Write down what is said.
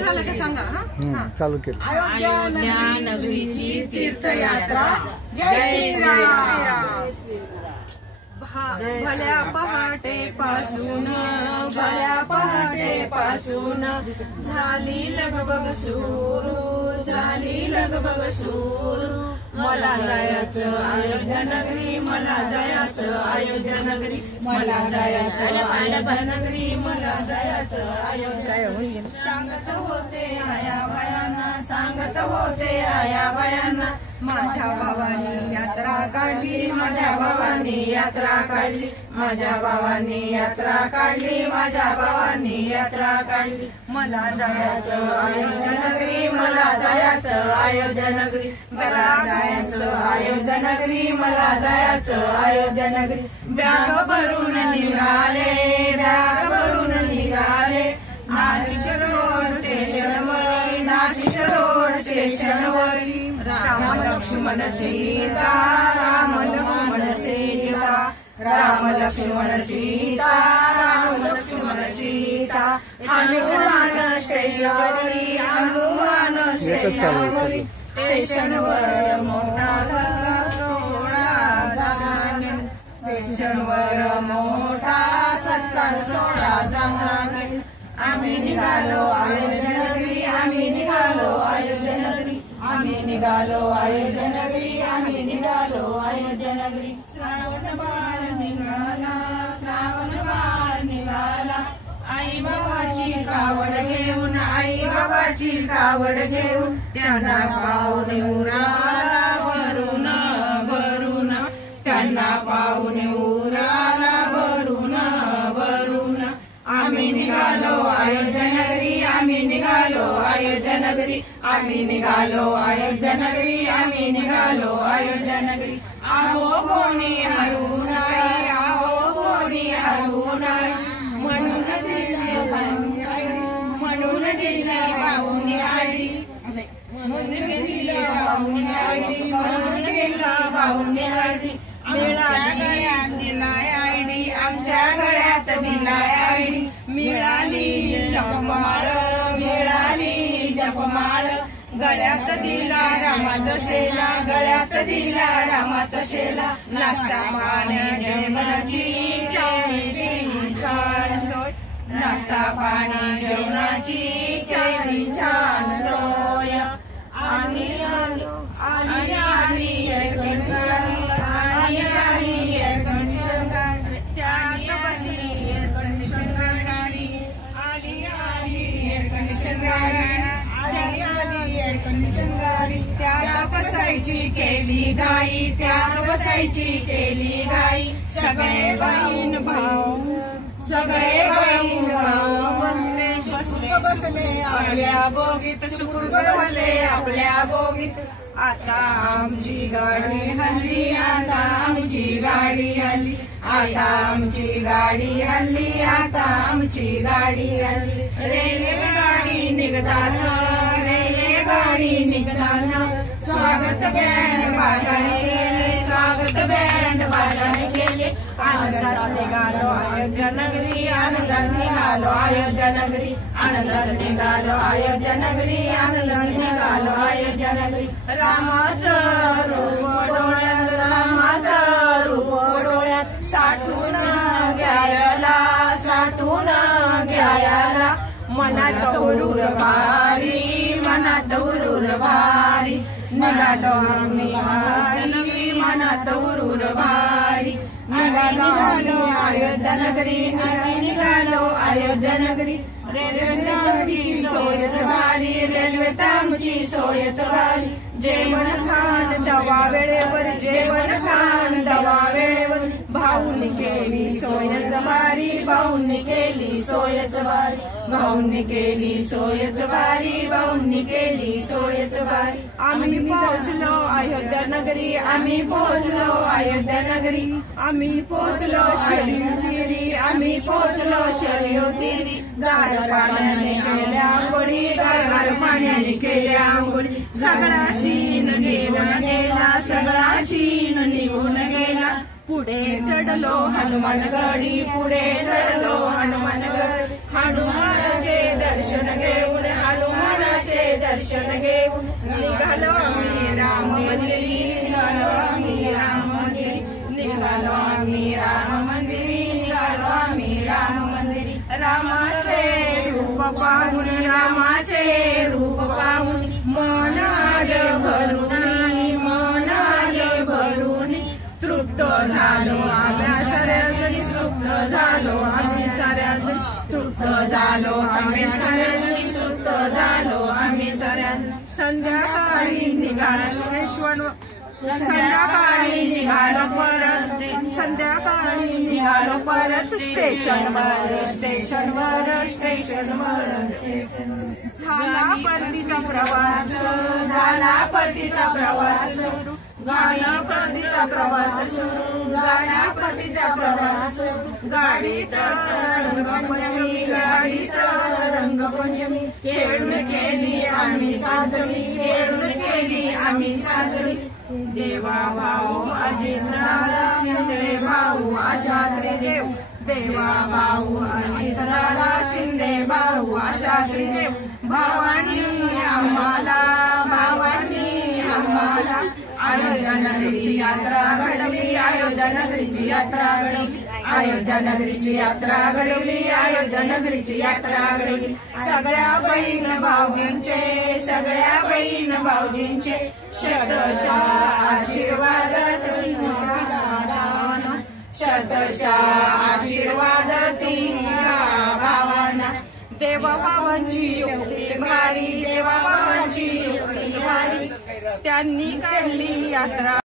झालं का सांगा. चालू केलं. अयोध्या नगरीची तीर्थयात्रा. जय श्रीराम. भल्या पहाटे पासून झाली लगबग सुरू. मला जायचं अयोध्या नगरी, मला जायचं अयोध्या नगरी, मला जायचं अयोध्या नगरी, मला जायचं अयोध्या. सांगत होते आया बायांना, माझ्या भावानी यात्रा काढली, माझ्या भावानी यात्रा काढली, माझ्या भावानी यात्रा काढली, माझ्या भावानी यात्रा काढली. मला जायचं अयोध्या नगरी, मला जायचं अयोध्या नगरी, मला जायचं अयोध्या नगरी, मला जायचं अयोध्या नगरी. बॅग भरून निघाले नाशिक रोड स्टेशनवर राम लक्ष्मण सीता, हनुमान स्टेशनवर मोठा सत्कार सोहळा झाला. आम्ही निघालो अयोध्या नगरी, आम्ही निघालो अयोध्या नगरी, आम्ही निघालो अयोध्या नगरी, आम्ही निघालो अयोध्या नगरी. श्रावण बाळ निघाला, आई बाबाची कावड घेऊन, त्यांना पाहून उराला भरून, त्यांना पाहून उराला भरून. आम्ही निघालो अयोध्या नगरी, आम्ही निघालो अयोध्या नगरी, आम्ही निघालो अयोध्या नगरी, आम्ही निघालो अयोध्या नगरी. आहो कोणी हरून म्हणून दिली बाहुनी आडी. आमच्या गळ्यात दिलाय आयडी, मिळाली जपमाळ, गळ्यात दिला रामाचा शेला, नाश्ता पाणी जेवणाची छान सोय, नाश्ता पाणी जेवणाची छान सोय. आली एअर कंडिशन गाडी, त्यात बसायची केली गाई, सगळे बहीण भाऊ बसले आपल्या बोगीत, आपल्या बोगीत. आता आमची गाडी हल्ली, आता आमची गाडी हल्ली, आता आमची गाडी हल्ली, आता आमची गाडी हल्ली. रेल्वेगाडी निघताना स्वागत बँड बाजाने केले. आनंदात निघालो अयोध्या नगरी, आनंदात निघालो अयोध्या नगरी, आनंदात निघालो अयोध्या नगरी, आनंदात निघालो अयोध्या नगरी. रामाचं रूप डोळ्यात साठून घ्यायला, मनात उरूर भारी, निघालो मनात उरूर भारी. निघालो अयोध्या नगरी, निघालो अयोध्या नगरी. रेल्वे आमची सोयच भारी, जेवण खान दवा वेळेवर, भाऊनी केली सोयच भारी, भाऊनी केली सोयच भारी. आम्ही पोहोचलो अयोध्या नगरी, आम्ही पोहोचलो शरीर तीरी. गार पाण्याने केल्या आंघोळी, सगळा शीन निघून गेला. पुढे चढलो हनुमानगडी, हनुमानचे दर्शन घेऊन दर्शन घेऊन निघालो आम्ही राम मंदिरी निघालो आम्ही राम मंदिरी निघालो आम्ही राम मंदिरी निघालो आम्ही राम मंदिरी रामाचे रूप पाहून रामाचे रूप पाहून मन आले भरून तृप्त झालो आम्ही साऱ्याजणी तृप्त झालो आम्ही साऱ्याजणी तृप्त झालो आम्ही साऱ्याजणी तृप्त झालो आम्ही साऱ्याजणी संध्याकाळी निघालो संध्याकाळी निघालो परत संध्याकाळी निघालो परत स्टेशनवर झाला परतीचा प्रवास झाला परतीचा प्रवास सुरू झाला परतीचा प्रवास सुरू झाला परतीचा प्रवास गाडीत रंगपंचमी गाडीत रंगपंचमी खेळून केली आम्ही साजरी खेळून केली आम्ही साजरी देवा भाऊ अजितदादा शिंदे भाऊ आशा त्रिदेव देवा भाऊ अजितदादा शिंदे भाऊ आशा त्रिदेव भावांनी आम्हाला अयोध्या नगरीची यात्रा घडवली अयोध्या नगरीची यात्रा घडवली अयोध्या नगरीची यात्रा घडवली अयोध्या नगरीची यात्रा घडवली सगळ्या बहीण भाऊजींचे शतशः आशीर्वाद शतशः आशीर्वाद भावांना देवा भावांची युक्ती भारी देवा भावांची युक्ती भारी त्यांनी काढली यात्रा